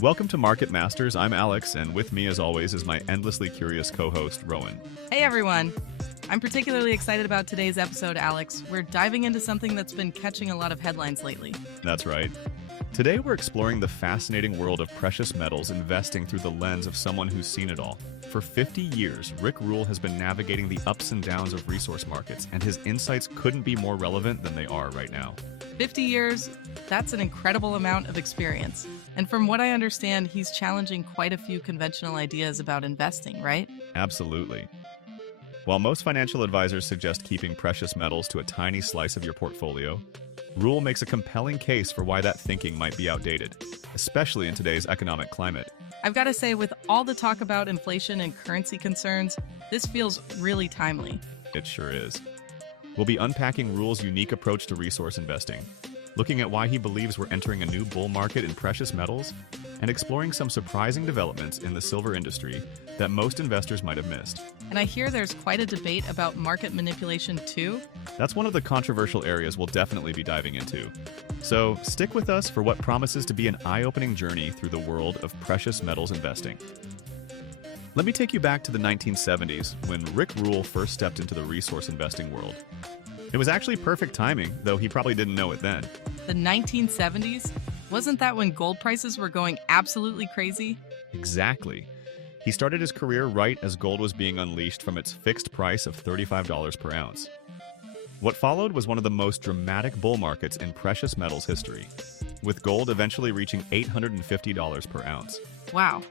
Welcome to Market Masters. I'm Alex, and with me, as always, is my endlessly curious co-host, Rowan. Hey everyone! I'm particularly excited about today's episode, Alex. We're diving into something that's been catching a lot of headlines lately. That's right. Today, we're exploring the fascinating world of precious metals investing through the lens of someone who's seen it all. For 50 years, Rick Rule has been navigating the ups and downs of resource markets, and his insights couldn't be more relevant than they are right now. 50 years, that's an incredible amount of experience. And from what I understand, he's challenging quite a few conventional ideas about investing, right? Absolutely. While most financial advisors suggest keeping precious metals to a tiny slice of your portfolio, Rule makes a compelling case for why that thinking might be outdated, especially in today's economic climate. I've got to say, with all the talk about inflation and currency concerns, this feels really timely. It sure is. We'll be unpacking Rule's unique approach to resource investing, looking at why he believes we're entering a new bull market in precious metals, and exploring some surprising developments in the silver industry that most investors might have missed. And I hear there's quite a debate about market manipulation too. That's one of the controversial areas we'll definitely be diving into. So stick with us for what promises to be an eye-opening journey through the world of precious metals investing. Let me take you back to the 1970s when Rick Rule first stepped into the resource investing world. It was actually perfect timing, though he probably didn't know it then. The 1970s? Wasn't that when gold prices were going absolutely crazy? Exactly. He started his career right as gold was being unleashed from its fixed price of $35 per ounce. What followed was one of the most dramatic bull markets in precious metals history, with gold eventually reaching $850 per ounce. Wow,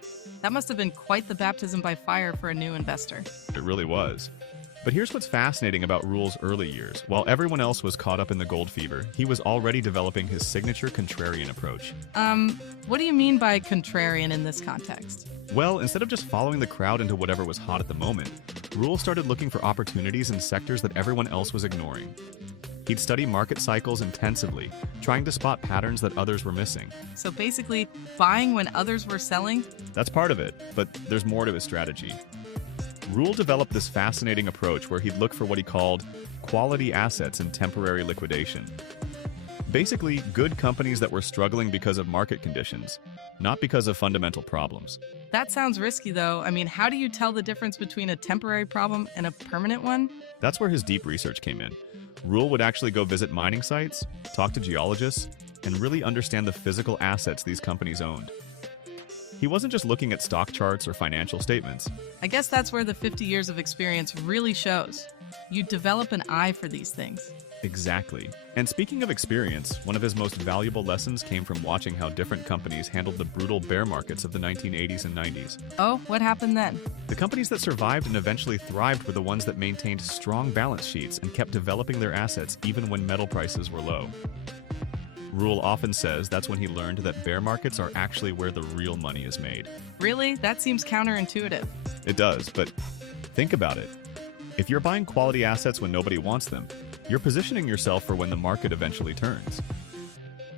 that must have been quite the baptism by fire for a new investor. It really was. But here's what's fascinating about Rule's early years. While everyone else was caught up in the gold fever, he was already developing his signature contrarian approach. What do you mean by contrarian in this context? Well, instead of just following the crowd into whatever was hot at the moment, Rule started looking for opportunities in sectors that everyone else was ignoring. He'd study market cycles intensively, trying to spot patterns that others were missing. So basically, buying when others were selling? That's part of it, but there's more to his strategy. Rule developed this fascinating approach where he'd look for what he called quality assets in temporary liquidation. Basically, good companies that were struggling because of market conditions, not because of fundamental problems. That sounds risky, though. I mean, how do you tell the difference between a temporary problem and a permanent one? That's where his deep research came in. Rule would actually go visit mining sites, talk to geologists, and really understand the physical assets these companies owned. He wasn't just looking at stock charts or financial statements. I guess that's where the 50 years of experience really shows. You develop an eye for these things. Exactly. And speaking of experience, one of his most valuable lessons came from watching how different companies handled the brutal bear markets of the 1980s and 90s. Oh, what happened then? The companies that survived and eventually thrived were the ones that maintained strong balance sheets and kept developing their assets even when metal prices were low. Rule often says that's when he learned that bear markets are actually where the real money is made. Really? That seems counterintuitive. It does, but think about it. If you're buying quality assets when nobody wants them, you're positioning yourself for when the market eventually turns.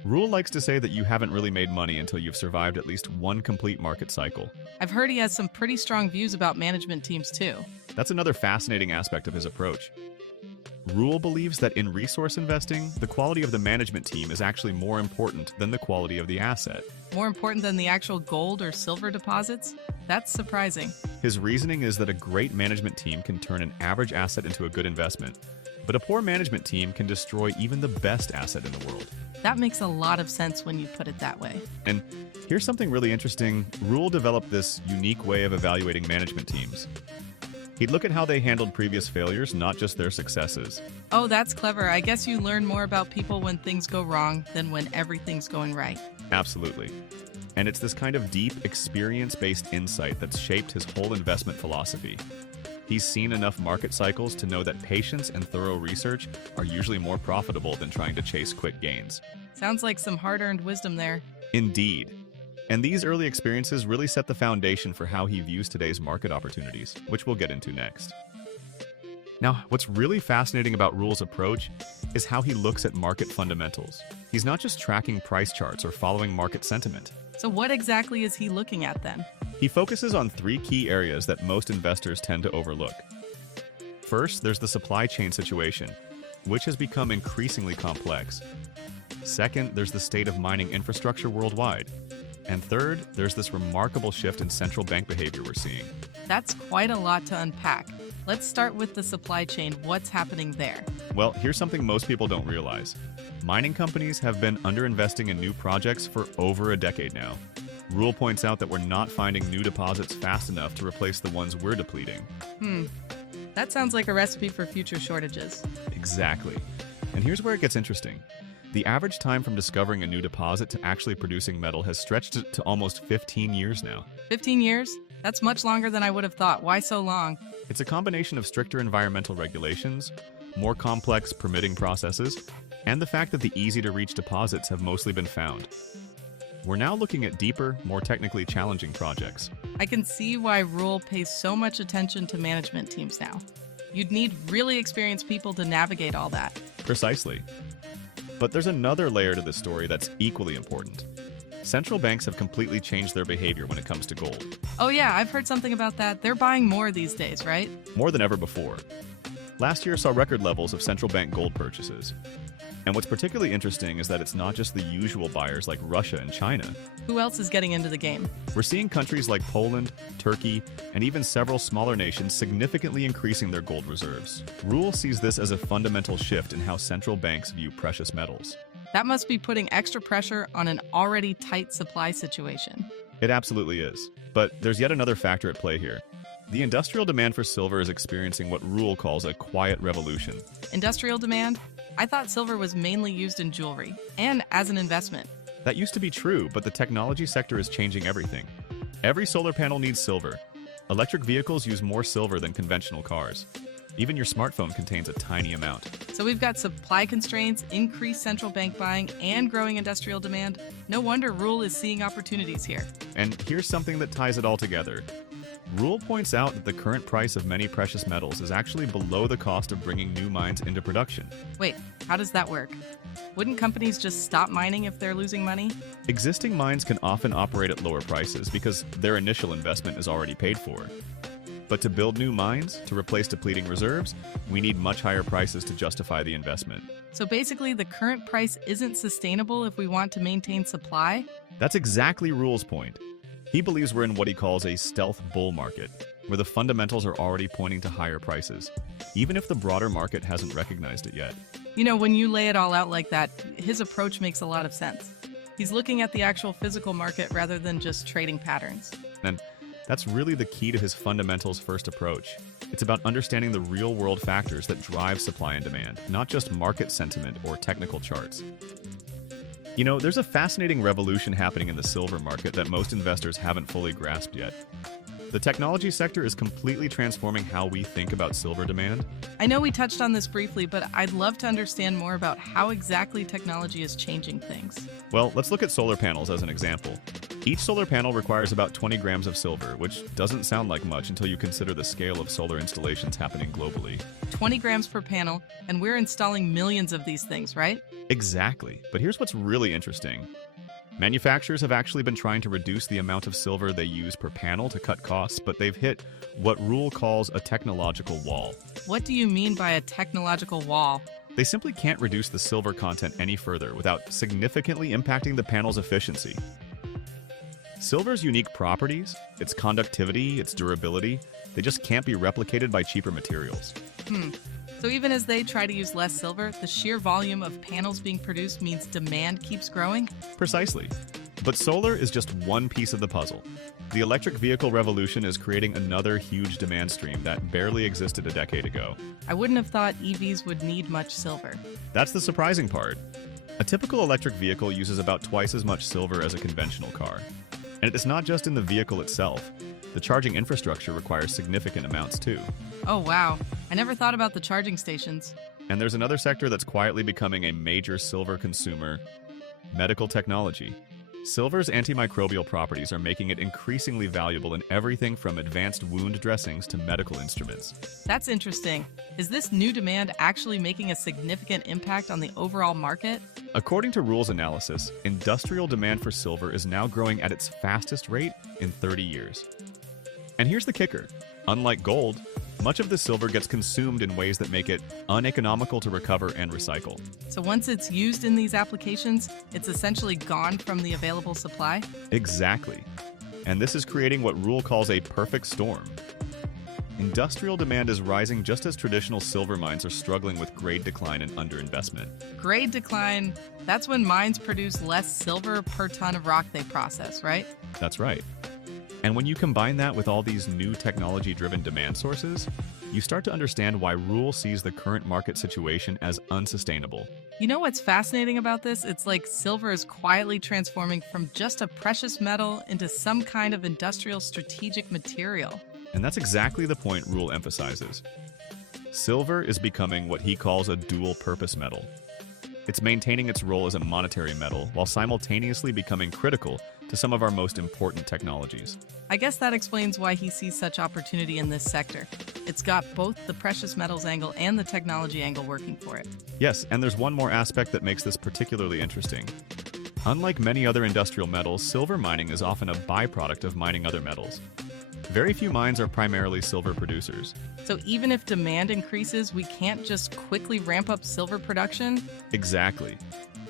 Rule likes to say that you haven't really made money until you've survived at least one complete market cycle. I've heard he has some pretty strong views about management teams too. That's another fascinating aspect of his approach. Rule believes that in resource investing, the quality of the management team is actually more important than the quality of the asset. More important than the actual gold or silver deposits? That's surprising. His reasoning is that a great management team can turn an average asset into a good investment, but a poor management team can destroy even the best asset in the world. That makes a lot of sense when you put it that way. And here's something really interesting. Rule developed this unique way of evaluating management teams. He'd look at how they handled previous failures, not just their successes. Oh, that's clever. I guess you learn more about people when things go wrong than when everything's going right. Absolutely. And it's this kind of deep, experience-based insight that's shaped his whole investment philosophy. He's seen enough market cycles to know that patience and thorough research are usually more profitable than trying to chase quick gains. Sounds like some hard-earned wisdom there. Indeed. And these early experiences really set the foundation for how he views today's market opportunities, which we'll get into next. Now, what's really fascinating about Rule's approach is how he looks at market fundamentals. He's not just tracking price charts or following market sentiment. So what exactly is he looking at then? He focuses on three key areas that most investors tend to overlook. First, there's the supply chain situation, which has become increasingly complex. Second, there's the state of mining infrastructure worldwide. And third, there's this remarkable shift in central bank behavior we're seeing. That's quite a lot to unpack. Let's start with the supply chain. What's happening there? Well, here's something most people don't realize. Mining companies have been underinvesting in new projects for over a decade now. Rule points out that we're not finding new deposits fast enough to replace the ones we're depleting. That sounds like a recipe for future shortages. Exactly. And here's where it gets interesting. The average time from discovering a new deposit to actually producing metal has stretched to almost 15 years now. 15 years? That's much longer than I would have thought. Why so long? It's a combination of stricter environmental regulations, more complex permitting processes, and the fact that the easy-to-reach deposits have mostly been found. We're now looking at deeper, more technically challenging projects. I can see why Rule pays so much attention to management teams now. You'd need really experienced people to navigate all that. Precisely. But there's another layer to this story that's equally important. Central banks have completely changed their behavior when it comes to gold. Oh yeah, I've heard something about that. They're buying more these days, right? More than ever before. Last year saw record levels of central bank gold purchases. And what's particularly interesting is that it's not just the usual buyers like Russia and China. Who else is getting into the game? We're seeing countries like Poland, Turkey, and even several smaller nations significantly increasing their gold reserves. Rule sees this as a fundamental shift in how central banks view precious metals. That must be putting extra pressure on an already tight supply situation. It absolutely is. But there's yet another factor at play here. The industrial demand for silver is experiencing what Rule calls a quiet revolution. Industrial demand? I thought silver was mainly used in jewelry and as an investment. That used to be true, but the technology sector is changing everything. Every solar panel needs silver. Electric vehicles use more silver than conventional cars. Even your smartphone contains a tiny amount. So we've got supply constraints, increased central bank buying, and growing industrial demand. No wonder Rule is seeing opportunities here. And here's something that ties it all together. Rule points out that the current price of many precious metals is actually below the cost of bringing new mines into production. Wait, how does that work? Wouldn't companies just stop mining if they're losing money? Existing mines can often operate at lower prices because their initial investment is already paid for. But to build new mines, to replace depleting reserves, we need much higher prices to justify the investment. So basically, the current price isn't sustainable if we want to maintain supply? That's exactly Rule's point. He believes we're in what he calls a stealth bull market, where the fundamentals are already pointing to higher prices, even if the broader market hasn't recognized it yet. You know, when you lay it all out like that, his approach makes a lot of sense. He's looking at the actual physical market rather than just trading patterns. And that's really the key to his fundamentals first approach. It's about understanding the real-world factors that drive supply and demand, not just market sentiment or technical charts. You know, there's a fascinating revolution happening in the silver market that most investors haven't fully grasped yet. The technology sector is completely transforming how we think about silver demand. I know we touched on this briefly, but I'd love to understand more about how exactly technology is changing things. Well, let's look at solar panels as an example. Each solar panel requires about 20 grams of silver, which doesn't sound like much until you consider the scale of solar installations happening globally. 20 grams per panel, and we're installing millions of these things, right? Exactly. But here's what's really interesting. Manufacturers have actually been trying to reduce the amount of silver they use per panel to cut costs, but they've hit what Rule calls a technological wall. What do you mean by a technological wall? They simply can't reduce the silver content any further without significantly impacting the panel's efficiency. Silver's unique properties, its conductivity, its durability, they just can't be replicated by cheaper materials. So even as they try to use less silver, the sheer volume of panels being produced means demand keeps growing? Precisely. But solar is just one piece of the puzzle. The electric vehicle revolution is creating another huge demand stream that barely existed a decade ago. I wouldn't have thought EVs would need much silver. That's the surprising part. A typical electric vehicle uses about twice as much silver as a conventional car. And it's not just in the vehicle itself. The charging infrastructure requires significant amounts too. Oh wow, I never thought about the charging stations. And there's another sector that's quietly becoming a major silver consumer: medical technology. Silver's antimicrobial properties are making it increasingly valuable in everything from advanced wound dressings to medical instruments. That's interesting. Is this new demand actually making a significant impact on the overall market? According to Rule's analysis, industrial demand for silver is now growing at its fastest rate in 30 years. And here's the kicker. Unlike gold, Much of the silver gets consumed in ways that make it uneconomical to recover and recycle. So once it's used in these applications, it's essentially gone from the available supply? Exactly. And this is creating what Rule calls a perfect storm. Industrial demand is rising just as traditional silver mines are struggling with grade decline and underinvestment. Grade decline, that's when mines produce less silver per ton of rock they process, right? That's right. And when you combine that with all these new technology-driven demand sources, you start to understand why Rule sees the current market situation as unsustainable. You know what's fascinating about this? It's like silver is quietly transforming from just a precious metal into some kind of industrial strategic material. And that's exactly the point Rule emphasizes. Silver is becoming what he calls a dual-purpose metal. It's maintaining its role as a monetary metal while simultaneously becoming critical to some of our most important technologies. I guess that explains why he sees such opportunity in this sector. It's got both the precious metals angle and the technology angle working for it. Yes, and there's one more aspect that makes this particularly interesting. Unlike many other industrial metals, silver mining is often a byproduct of mining other metals. Very few mines are primarily silver producers. So even if demand increases, we can't just quickly ramp up silver production? Exactly.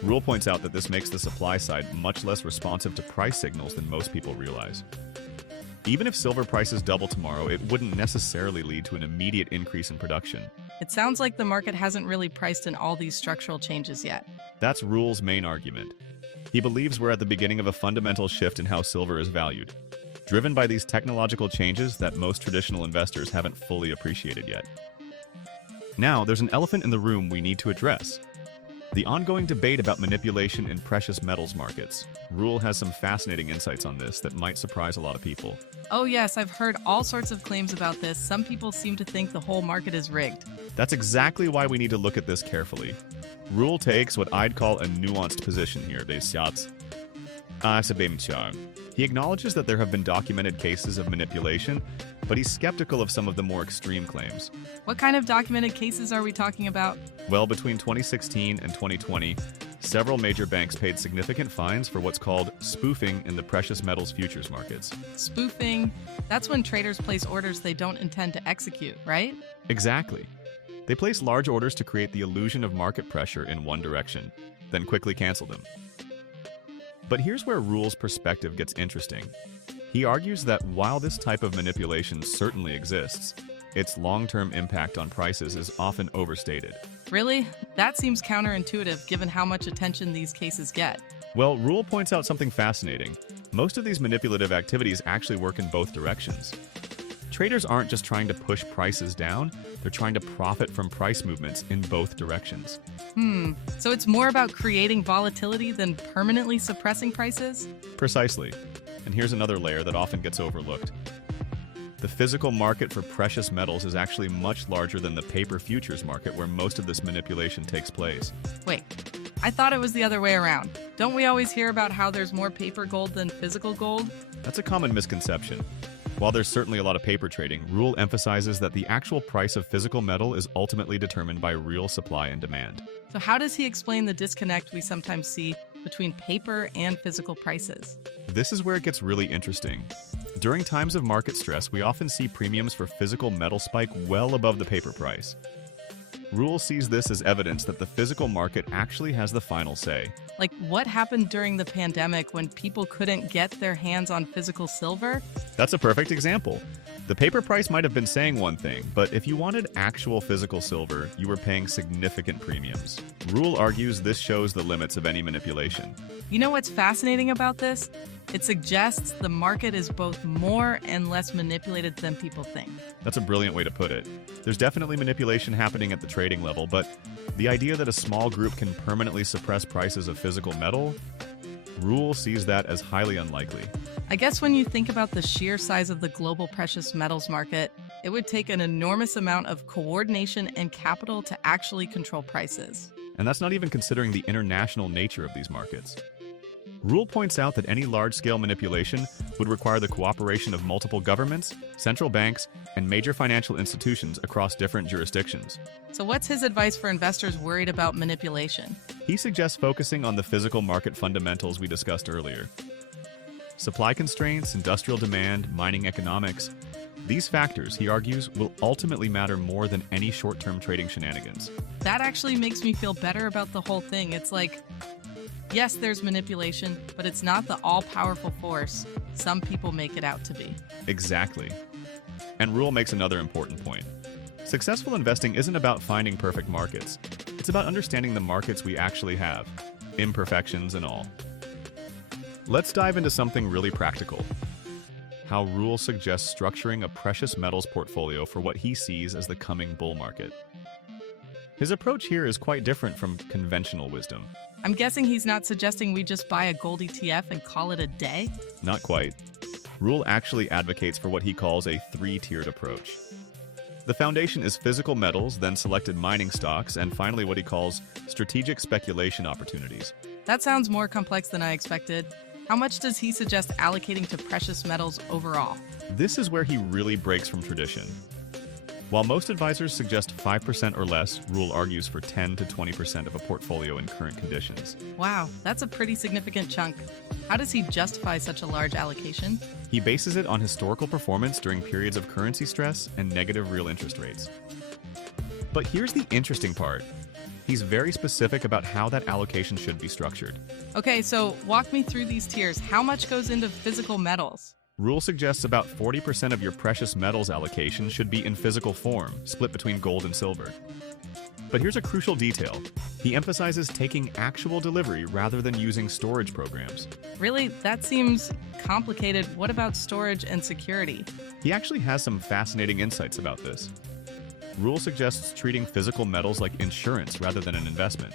Rule points out that this makes the supply side much less responsive to price signals than most people realize. Even if silver prices double tomorrow, it wouldn't necessarily lead to an immediate increase in production. It sounds like the market hasn't really priced in all these structural changes yet. That's Rule's main argument. He believes we're at the beginning of a fundamental shift in how silver is valued, driven by these technological changes that most traditional investors haven't fully appreciated yet. Now, there's an elephant in the room we need to address: the ongoing debate about manipulation in precious metals markets. Rule has some fascinating insights on this that might surprise a lot of people. Oh yes, I've heard all sorts of claims about this. Some people seem to think the whole market is rigged. That's exactly why we need to look at this carefully. Rule takes what I'd call a nuanced position here. He acknowledges that there have been documented cases of manipulation, but he's skeptical of some of the more extreme claims. What kind of documented cases are we talking about? Well, between 2016 and 2020, several major banks paid significant fines for what's called spoofing in the precious metals futures markets. Spoofing, that's when traders place orders they don't intend to execute, right? Exactly. They place large orders to create the illusion of market pressure in one direction, then quickly cancel them. But here's where Rule's perspective gets interesting. He argues that while this type of manipulation certainly exists, its long-term impact on prices is often overstated. Really? That seems counterintuitive given how much attention these cases get. Well, Rule points out something fascinating. Most of these manipulative activities actually work in both directions. Traders aren't just trying to push prices down, they're trying to profit from price movements in both directions. So it's more about creating volatility than permanently suppressing prices? Precisely. And here's another layer that often gets overlooked. The physical market for precious metals is actually much larger than the paper futures market where most of this manipulation takes place. Wait, I thought it was the other way around. Don't we always hear about how there's more paper gold than physical gold? That's a common misconception. While there's certainly a lot of paper trading, Rule emphasizes that the actual price of physical metal is ultimately determined by real supply and demand. So how does he explain the disconnect we sometimes see between paper and physical prices? This is where it gets really interesting. During times of market stress, we often see premiums for physical metal spike well above the paper price. Rule sees this as evidence that the physical market actually has the final say. Like what happened during the pandemic when people couldn't get their hands on physical silver? That's a perfect example. The paper price might have been saying one thing, but if you wanted actual physical silver, you were paying significant premiums. Rule argues this shows the limits of any manipulation. You know what's fascinating about this? It suggests the market is both more and less manipulated than people think. That's a brilliant way to put it. There's definitely manipulation happening at the trading level, but the idea that a small group can permanently suppress prices of physical metal, Rule sees that as highly unlikely. I guess when you think about the sheer size of the global precious metals market, it would take an enormous amount of coordination and capital to actually control prices. And that's not even considering the international nature of these markets. Rule points out that any large-scale manipulation would require the cooperation of multiple governments, central banks, and major financial institutions across different jurisdictions. So what's his advice for investors worried about manipulation? He suggests focusing on the physical market fundamentals we discussed earlier. Supply constraints, industrial demand, mining economics, These factors, he argues, will ultimately matter more than any short-term trading shenanigans. That actually makes me feel better about the whole thing. It's like, yes, there's manipulation, but it's not the all-powerful force some people make it out to be. Exactly. And Rule makes another important point. Successful investing isn't about finding perfect markets. It's about understanding the markets we actually have, imperfections and all. Let's dive into something really practical. How Rule suggests structuring a precious metals portfolio for what he sees as the coming bull market. His approach here is quite different from conventional wisdom. I'm guessing he's not suggesting we just buy a gold ETF and call it a day? Not quite. Rule actually advocates for what he calls a three-tiered approach. The foundation is physical metals, then selected mining stocks, and finally what he calls strategic speculation opportunities. That sounds more complex than I expected. How much does he suggest allocating to precious metals overall? This is where he really breaks from tradition. While most advisors suggest 5% or less, Rule argues for 10 to 20% of a portfolio in current conditions. Wow, that's a pretty significant chunk. How does he justify such a large allocation? He bases it on historical performance during periods of currency stress and negative real interest rates. But here's the interesting part. He's very specific about how that allocation should be structured. Okay, so walk me through these tiers. How much goes into physical metals? Rule suggests about 40% of your precious metals allocation should be in physical form, split between gold and silver. But here's a crucial detail. He emphasizes taking actual delivery rather than using storage programs. Really? That seems complicated. What about storage and security? He actually has some fascinating insights about this. Rule suggests treating physical metals like insurance rather than an investment.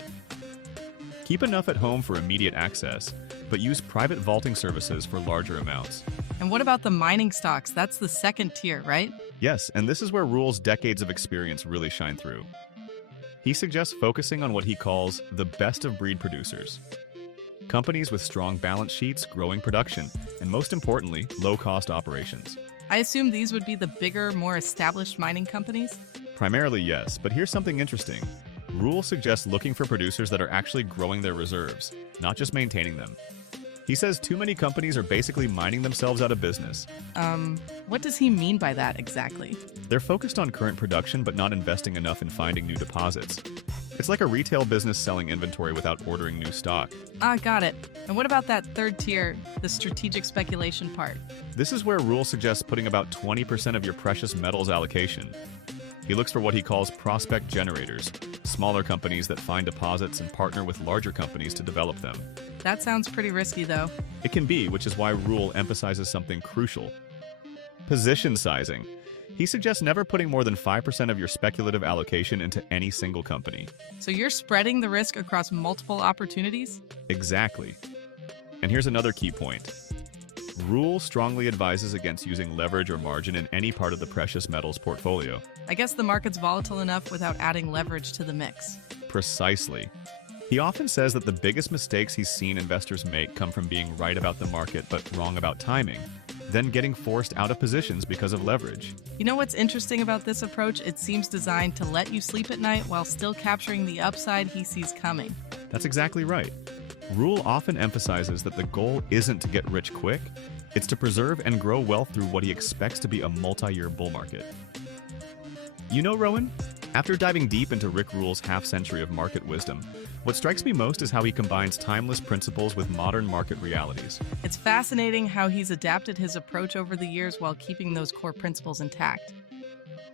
Keep enough at home for immediate access, but use private vaulting services for larger amounts. And what about the mining stocks? That's the second tier, right? Yes, and this is where Rule's decades of experience really shine through. He suggests focusing on what he calls the best-of-breed producers. Companies with strong balance sheets, growing production, and most importantly, low-cost operations. I assume these would be the bigger, more established mining companies? Primarily, yes, but here's something interesting. Rule suggests looking for producers that are actually growing their reserves, not just maintaining them. He says too many companies are basically mining themselves out of business. What does he mean by that exactly? They're focused on current production but not investing enough in finding new deposits. It's like a retail business selling inventory without ordering new stock. Ah, got it. And what about that third tier, the strategic speculation part? This is where Rule suggests putting about 20% of your precious metals allocation. He looks for what he calls prospect generators, smaller companies that find deposits and partner with larger companies to develop them. That sounds pretty risky, though. It can be, which is why Rule emphasizes something crucial. Position sizing. He suggests never putting more than 5% of your speculative allocation into any single company. So you're spreading the risk across multiple opportunities? Exactly. And here's another key point. Rule strongly advises against using leverage or margin in any part of the precious metals portfolio. I guess the market's volatile enough without adding leverage to the mix. Precisely. He often says that the biggest mistakes he's seen investors make come from being right about the market but wrong about timing, then getting forced out of positions because of leverage. You know what's interesting about this approach? It seems designed to let you sleep at night while still capturing the upside he sees coming. That's exactly right. Rule often emphasizes that the goal isn't to get rich quick, it's to preserve and grow wealth through what he expects to be a multi-year bull market. You know, Rowan, after diving deep into Rick Rule's half-century of market wisdom, what strikes me most is how he combines timeless principles with modern market realities. It's fascinating how he's adapted his approach over the years while keeping those core principles intact.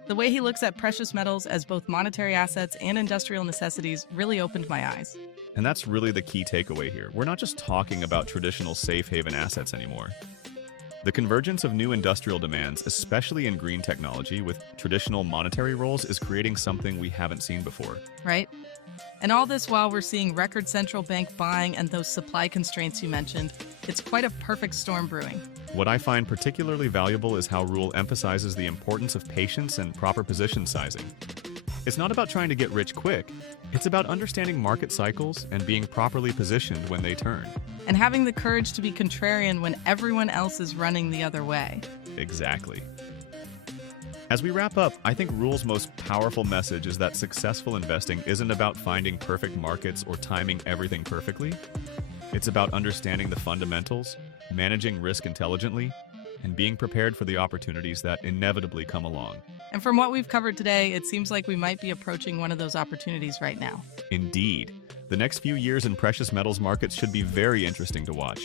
The way he looks at precious metals as both monetary assets and industrial necessities really opened my eyes. And that's really the key takeaway here. We're not just talking about traditional safe haven assets anymore. The convergence of new industrial demands, especially in green technology with traditional monetary roles, is creating something we haven't seen before. Right? And all this while we're seeing record central bank buying and those supply constraints you mentioned. It's quite a perfect storm brewing. What I find particularly valuable is how Rule emphasizes the importance of patience and proper position sizing. It's not about trying to get rich quick. It's about understanding market cycles and being properly positioned when they turn. And having the courage to be contrarian when everyone else is running the other way. Exactly. As we wrap up, I think Rule's most powerful message is that successful investing isn't about finding perfect markets or timing everything perfectly. It's about understanding the fundamentals, managing risk intelligently, and being prepared for the opportunities that inevitably come along. And from what we've covered today, it seems like we might be approaching one of those opportunities right now. Indeed. The next few years in precious metals markets should be very interesting to watch.